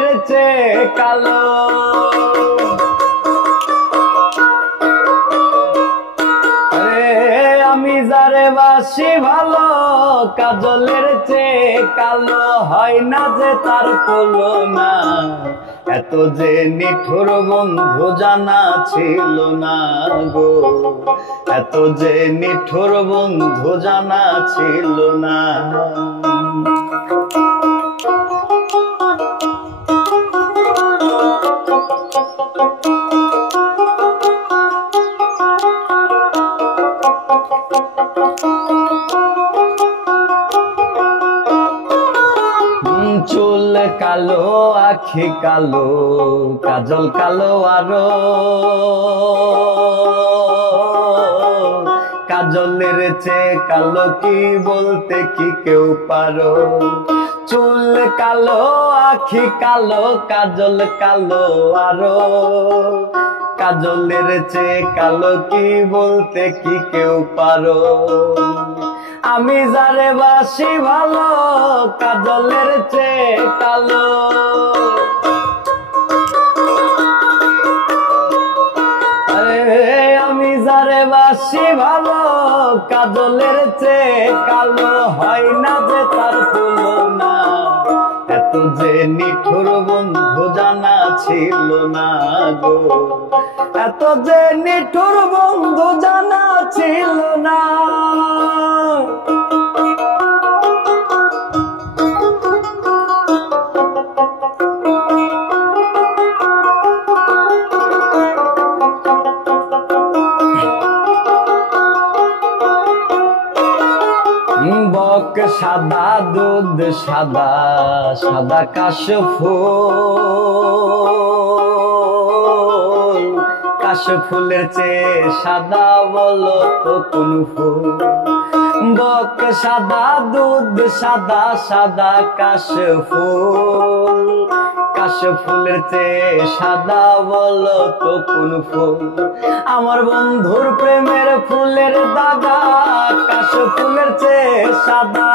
কাজলের চেয়ে কালো। আমি যারে বাসি ভালো কাজলের চেয়ে কালো, হয় না যে তার তুলনা। এত যে নিঠুর বন্ধু জানা ছিল না গো, এত যে নিঠুর বন্ধু জানা ছিল না। চুল কালো, আখি কালো, কাজল কালো আরো, কাজলের চেয়ে কালো কি বলতে কি কেউ পারো? চুল কালো, আখি কালো, কাজল কালো আরো, কাজলের চেয়ে কালো কি বলতে কি কেউ পারো? আমি যারে বাসি ভালো কাজলের চেয়ে কালো। আমি যারে বাসি ভালো কাজলের চেয়ে কালো, হয় না যে তার তুলনা। এত যে নিঠুর বন্ধু জানা ছিল না গো, এত যে নিঠুর বন্ধু জানা ছিল না। বক সাদা, দুধ সাদা, সাদা কাশফুল, কাশফুলের চেয়ে সাদা বলো তো কোন ফুল? বক সাদা, দুধ সাদা, সাদা কাশফুল, কাশফুলের চেয়ে সাদা বলো তো কোন ফুল? আমার বন্ধুর প্রেমের ফুলের দাগা কাশফুলের চেয়ে সাদা।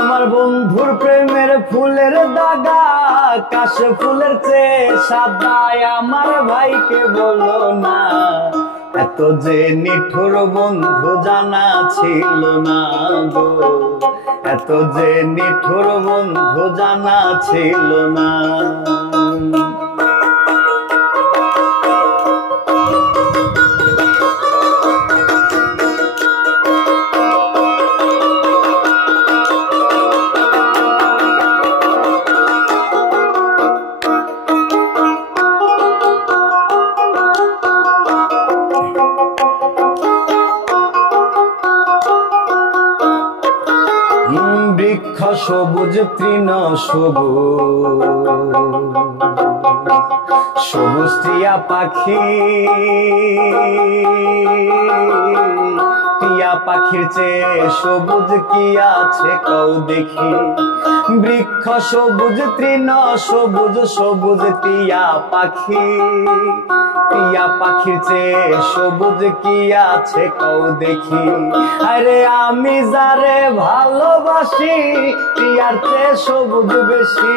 আমার বন্ধুর প্রেমের ফুলের দাগা কাশফুলের চেয়ে সাদা। আমার ভাইকে বলো না, এত যে নিঠুর বন্ধু জানা ছিল না গো, এত যে নিঠুর বন্ধু জানা ছিল না। বৃক্ষ সবুজ, তৃণ সবুজ, সবুজ টিয়া পাখি, টিয়া পাখির চেয়ে সবুজ কি আছে কও দেখি? বৃক্ষ সবুজ, তৃণ সবুজ, সবুজ টিয়া পাখি, টিয়া পাখির চেয়ে সবুজ কি আছে কও দেখি? আরে আমি যারে ভালোবাসি টিয়ার চেয়ে সবুজ বেশি।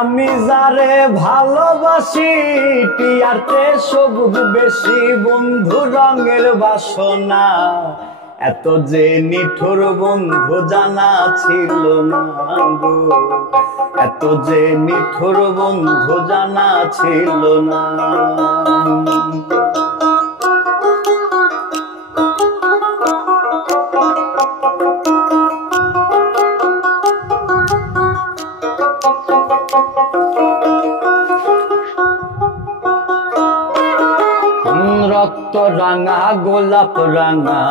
আমি যারে ভালোবাসি টিয়ার চেয়ে সবুজ বেশি। বন্ধু রঙের বাসনা, এত যে নিঠুর বন্ধু জানা ছিল না গো, এত যে নিঠুর বন্ধু জানা ছিল না। রক্ত রাঙা, গোলাপ রাঙা,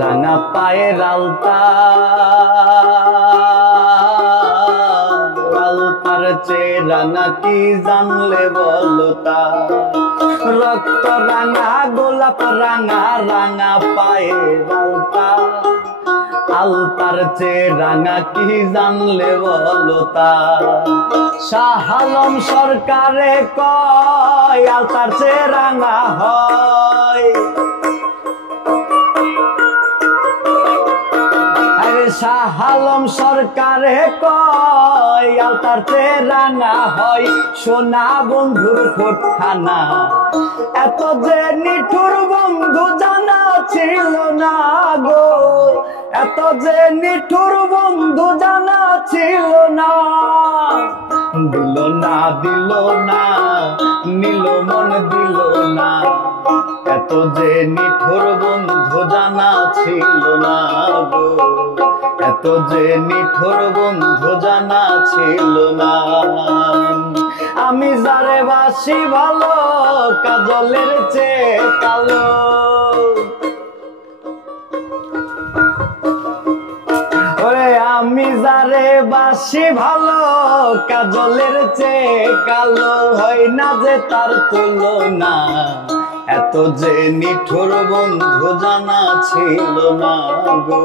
রাঙা পায়ের আলতা, আলতার চেয়ে রাঙা কি জানলে বলো তা? রক্ত রাঙা, গোলাপ রাঙা, রাঙা পায়ের আলতা, আলতার চেয়ে রাঙা কি জানলে বলো তা। শাহ আলম সরকারে কয় আলতার চেয়ে রাঙা হয়। আরে শাহ আলম সরকারে কয় আলতার চেয়ে রাঙা হয়। সোনা বন্ধুর ঠোঁটখানা এত যে নিঠুর বন্ধু জানা ছিল না গো, এত যে নিঠুর বন্ধু জানা ছিল না। দিল না দিল না নিল মন দিল না, এত যে নিঠুর বন্ধু জানা ছিল না গো, এত যে নিঠুর বন্ধু জানা ছিল না। আমি যারে বাসি ভালো কাজলের চেয়ে কালো, ওরে আমি যারে বাসি ভালো কাজলের চেয়ে কালো, হয় না যে তার তুলনা, এত যে নিঠুর বন্ধু জানা ছিল না গো,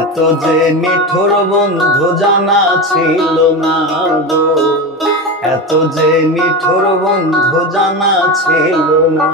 এত যে নিঠুর বন্ধু জানা ছিল না গো, এত যে নিঠুর বন্ধু জানা ছিল না।